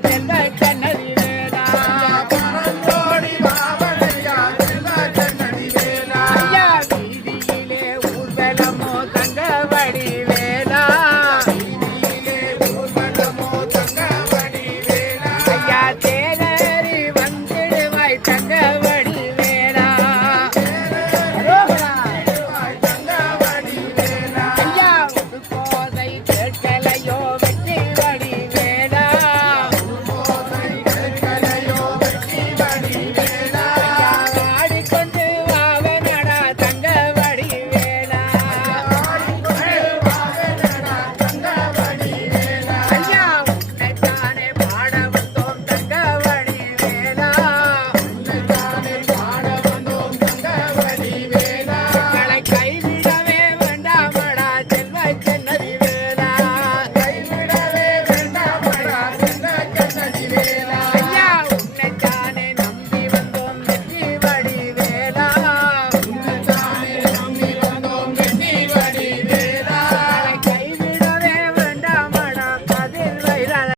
Bachelor.